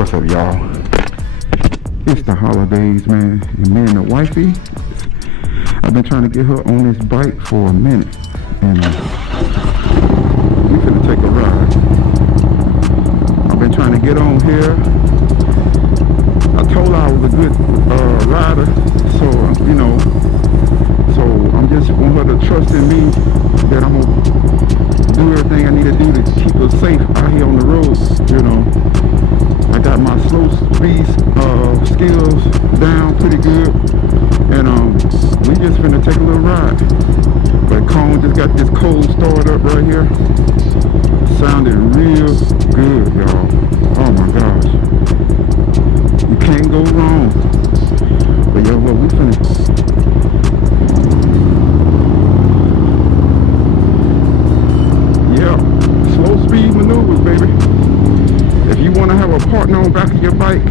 What's up, y'all? It's the holidays, man, and me and the wifey, I've been trying to get her on this bike for a minute, and we finna take a ride. I've been trying to get on here. I told her I was a good rider, so you know, so I'm just want her to trust in me that I'm gonna do everything I need to do to keep her safe out here on the road, you know. I got my slow speed skills down pretty good, and we just finna take a little ride. But Cone just got this cold start up right here. Sounded real good, y'all. Oh my gosh. You can't go wrong. But yo, what we finna... Yeah, slow speed maneuvers, baby. If you want to have a partner on the back of your bike,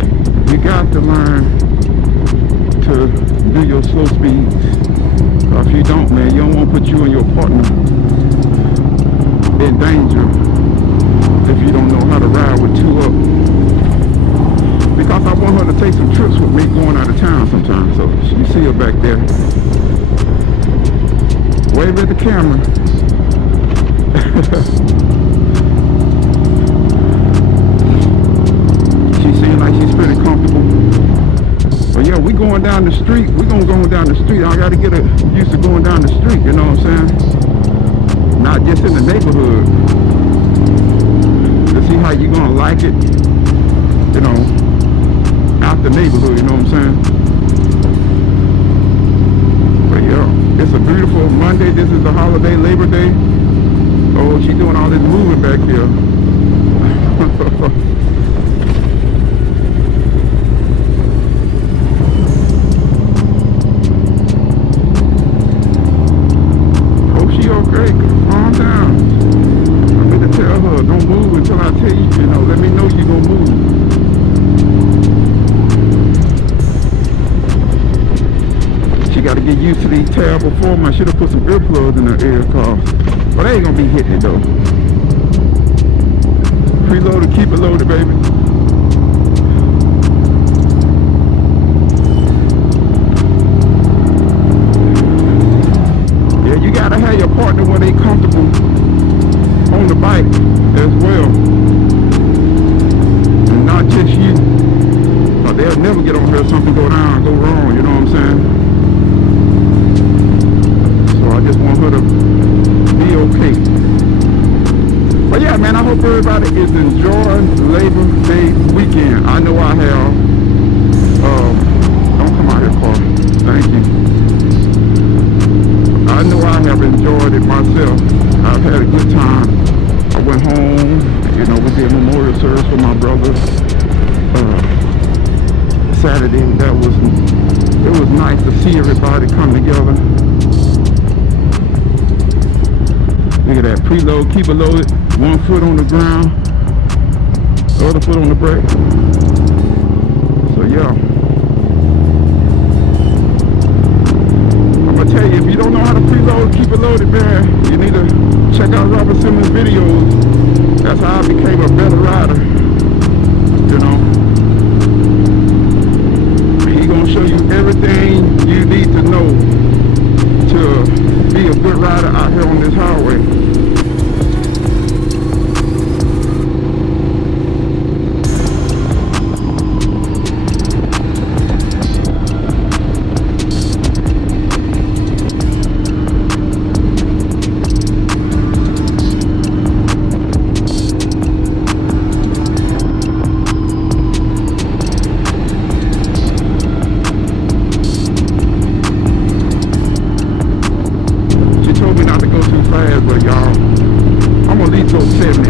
you got to learn to do your slow speeds. If you don't, man, you don't want to put you and your partner in danger if you don't know how to ride with two up. Because I want her to take some trips with me going out of town sometimes. So you see her back there. Wave at the camera. She seems like she's pretty comfortable. But yeah, we going down the street. We gonna go down the street. I gotta get her used to going down the street, you know what I'm saying? Not just in the neighborhood. To see how you gonna like it, you know, out the neighborhood, you know what I'm saying? But yeah, it's a beautiful Monday. This is the holiday, Labor Day. Oh, she's doing all this moving back here. Hope she okay. Calm down. I'm going to tell her, don't move until I tell you, you know, let me know you're going to move. She got to get used to these terrible form. I should have put some earplugs in her ear, but they ain't gonna be hitting it though. Preloaded, keep it loaded, baby. Yeah, you gotta have your partner where they comfortable on the bike as well. And not just you. But they'll never get on here if something go down, go wrong, you know what I'm saying? So I just want her to be okay. But yeah, man, I hope everybody is enjoying Labor Day weekend. I know I have. Don't come out here, car. Thank you. I know I have enjoyed it myself. I've had a good time. I went home, you know, we did a memorial service for my brother Saturday. It was nice to see everybody come together. Look at that, preload, keep it loaded, one foot on the ground, other foot on the brake. So yeah, I'm gonna tell you, if you don't know how to preload, keep it loaded, man, you need to check out Robert Simmons' videos. That's how I became a better rider, you know. He gonna show you everything you need to know to be a good rider out here on this highway.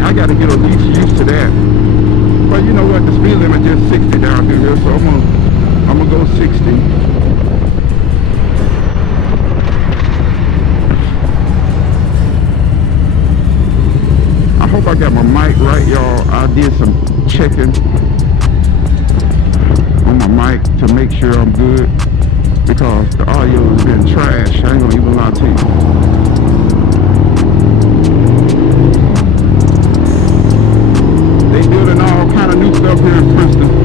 I gotta get at least used to that. But you know what? The speed limit is 60 down through here, so I'm gonna go 60. I hope I got my mic right, y'all. I did some checking on my mic to make sure I'm good, because the audio has been trash. I ain't gonna even lie to you. They building all kind of new stuff here in Princeton.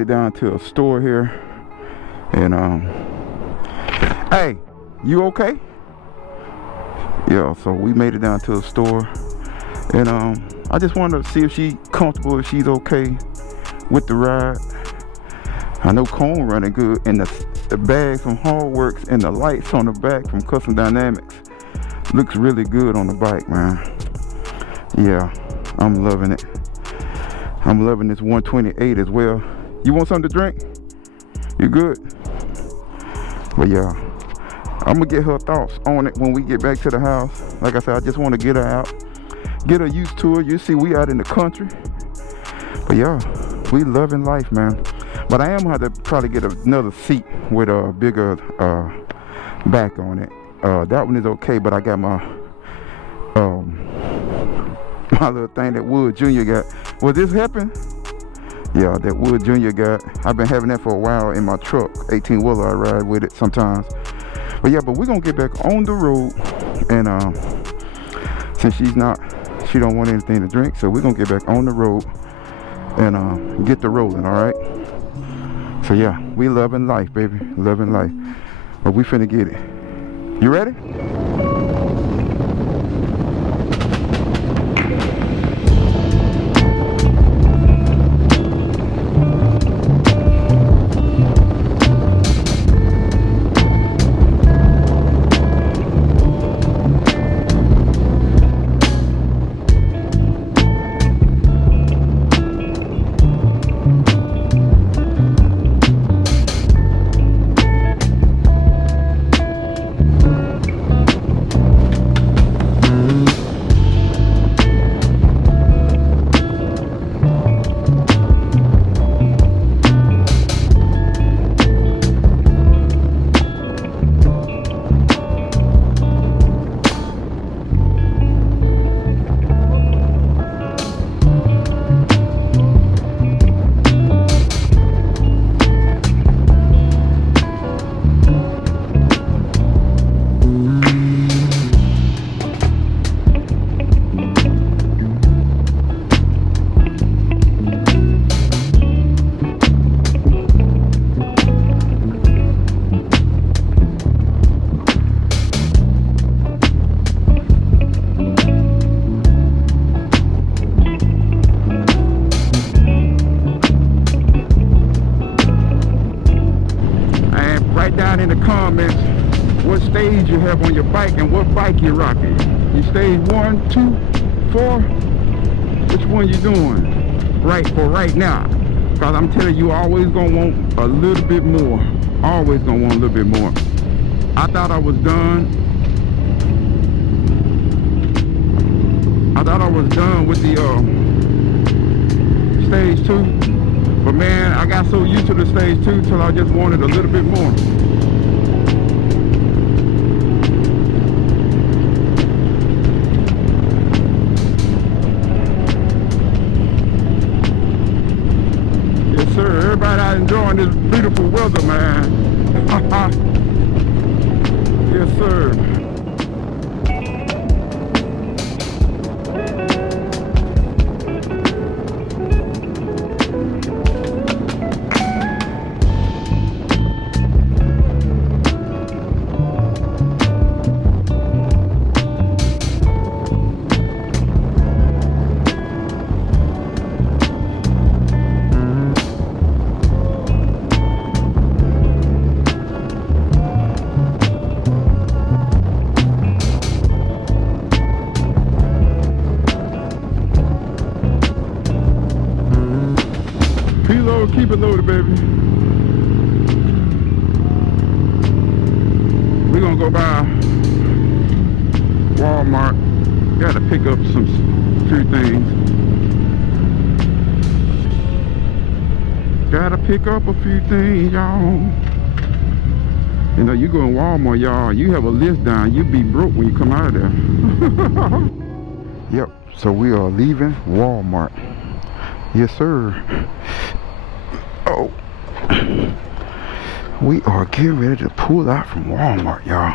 made it down to a store here, and hey, you okay? Yeah, so we made it down to a store, and I just wanted to see if she's comfortable, if she's okay with the ride. I know Cone running good, and the bags from Hardworks and the lights on the back from Custom Dynamics looks really good on the bike, man. Yeah, I'm loving it. I'm loving this 128 as well. You want something to drink? You good? But yeah, I'm gonna get her thoughts on it when we get back to the house. Like I said, I just want to get her out, get her used to it. You see, we out in the country. But yeah, we loving life, man. But I am gonna have to probably get another seat with a bigger back on it. That one is okay, but I got my my little thing that Wood Jr. got. Will this happen? Yeah, that Wood Jr. got. I've been having that for a while in my truck. 18-wheeler, I ride with it sometimes. But yeah, but we're gonna get back on the road, and since she don't want anything to drink, so we're gonna get back on the road and get the rolling. All right. So yeah, we loving life, baby, loving life. But we finna get it. You ready? In the comments what stage you have on your bike and what bike you're rocking. You stage 1, 2, 4? Which one you doing right now? Because I'm telling you, always gonna want a little bit more. Always gonna want a little bit more. I thought I was done. I thought I was done with the stage 2. But man, I got so used to the stage 2 till I just wanted a little bit more. Everybody out enjoying this beautiful weather, man. Yes, sir. Keep it loaded, baby. We're gonna go by Walmart. Gotta pick up few things. Gotta pick up a few things, y'all. You know, you go in Walmart, y'all, you have a list down, you be broke when you come out of there. Yep, so we are leaving Walmart. Yes, sir. Oh, we are getting ready to pull out from Walmart, y'all.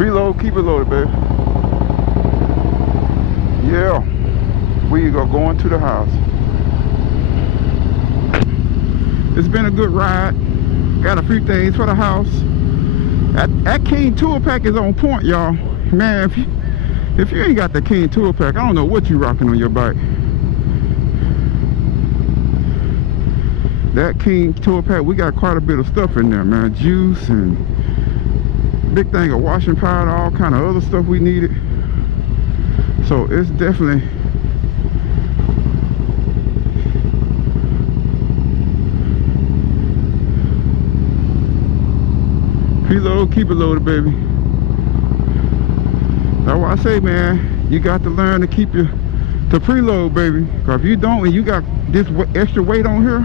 Preload, keep it loaded, baby. Yeah. We are going to the house. It's been a good ride. Got a few things for the house. That King tool pack is on point, y'all. Man, if you ain't got the King tool pack, I don't know what you rocking on your bike. That King tool pack, we got quite a bit of stuff in there, man. Juice and big thing of washing powder, all kind of other stuff we needed. So it's definitely preload, keep it loaded, baby. That's why I say, man, you got to learn to keep your preload, baby. Because if you don't, and you got this extra weight on here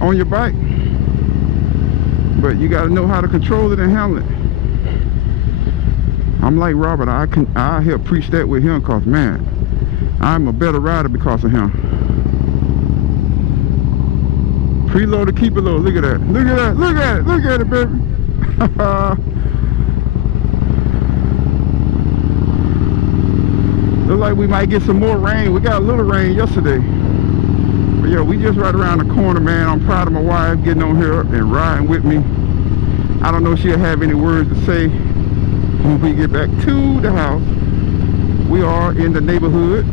on your bike, but you got to know how to control it and handle it. I'm like Robert. I help preach that with him, because man, I'm a better rider because of him. Preload to keep it low. Look at that. Look at that. Look at it. Look at it, baby. Look like we might get some more rain. We got a little rain yesterday. But yeah, we just right around the corner, man. I'm proud of my wife getting on here and riding with me. I don't know if she'll have any words to say when we get back to the house. We are in the neighborhood.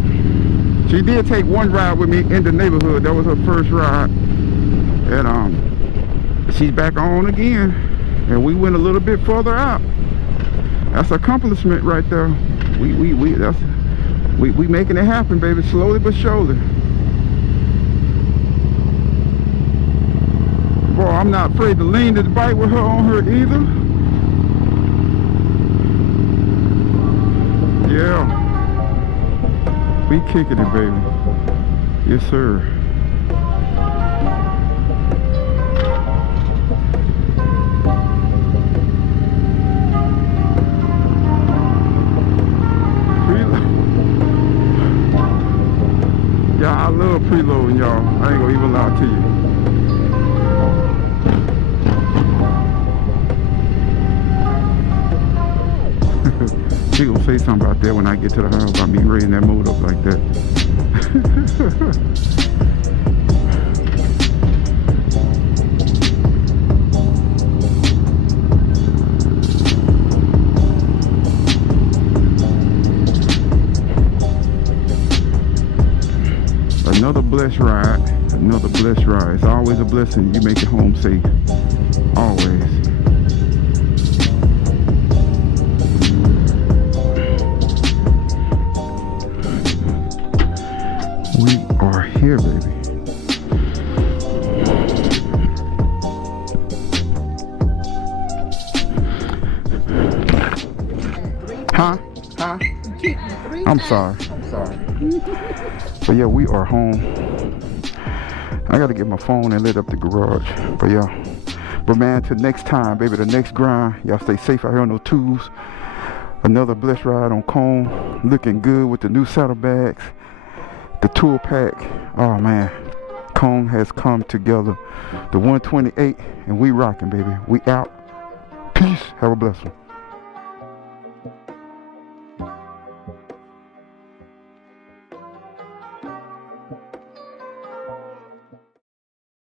She did take one ride with me in the neighborhood. That was her first ride. And she's back on again, and we went a little bit further out. That's an accomplishment right there. We making it happen, baby, slowly but surely. Boy, I'm not afraid to lean this bike with her on her either. Yeah, we kicking it, baby. Yes, sir. Yeah, I love preloading, y'all. I ain't gonna even lie to you. She gonna say something about that when I get to the house about me raising that motor up like that. Another blessed ride, another blessed ride. It's always a blessing. You make it home safe, always. We are here, baby. Huh? I'm sorry. But yeah, we are home. I gotta get my phone and lit up the garage. But yeah. But man, till next time, baby, the next grind. Y'all stay safe out here on those tubes. Another blessed ride on Cone. Looking good with the new saddlebags. The tool pack. Oh man. Cone has come together. The 128, and we rocking, baby. We out. Peace. Have a blessed one.